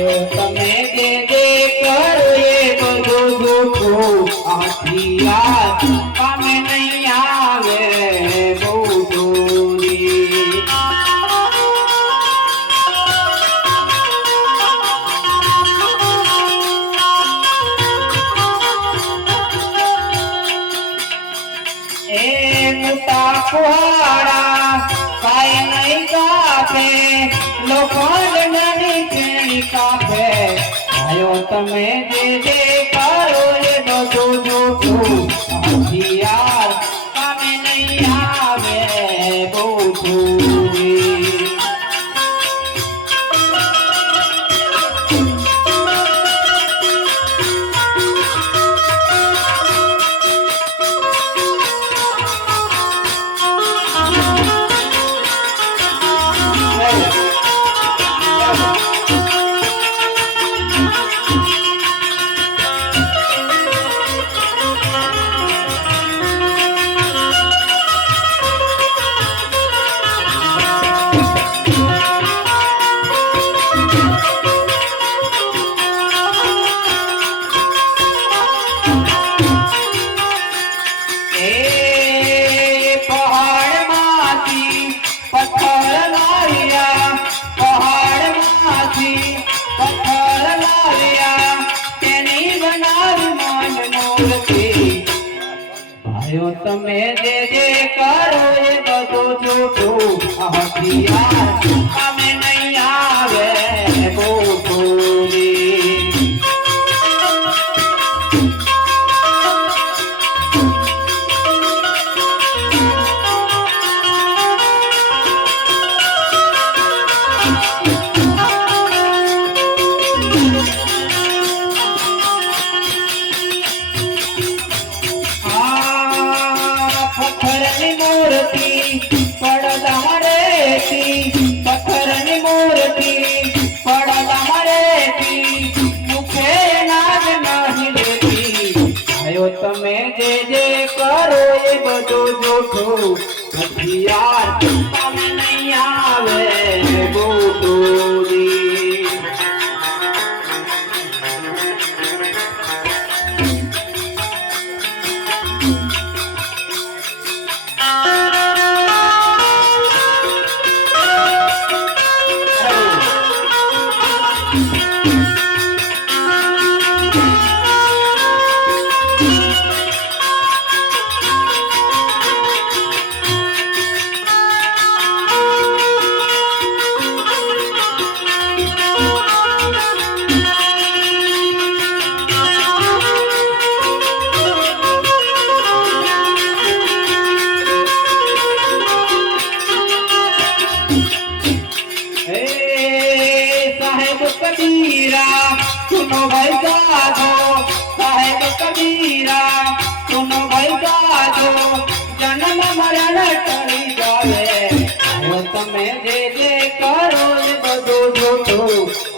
તમે જે જે કરો એ બધું જૂઠું હથિયાર કામે નહીં આવે બહુ દૂરી એ મોટા કુહાડા કાય નહીં કાપે લોખંડ નહીં કેણી કાપે આયો તમે જે જે કરો એ બધું જૂઠું હથિયાર કામે નહીં આવે બહુ દૂરી તમે જે જે કરો એ બધું જૂઠું હથિયાર કામે નહીં આવે બહુ દૂરી પથ્થરની મૂર્તિ પડદા રેતી પથ્થરની મૂર્તિ પડદા રેતી મુખે નાગ નહીં લેતી આયો તમે જે જે કરો એ બધું જૂઠું હથિયાર કામે નહીં આવે બહુ દૂરી कबीरा सुनो भाई जागो साहेब कबीरा सुनो भाई जागो जन्म मरण टળી जावे તમે જે જે કરો એ બધું જૂઠું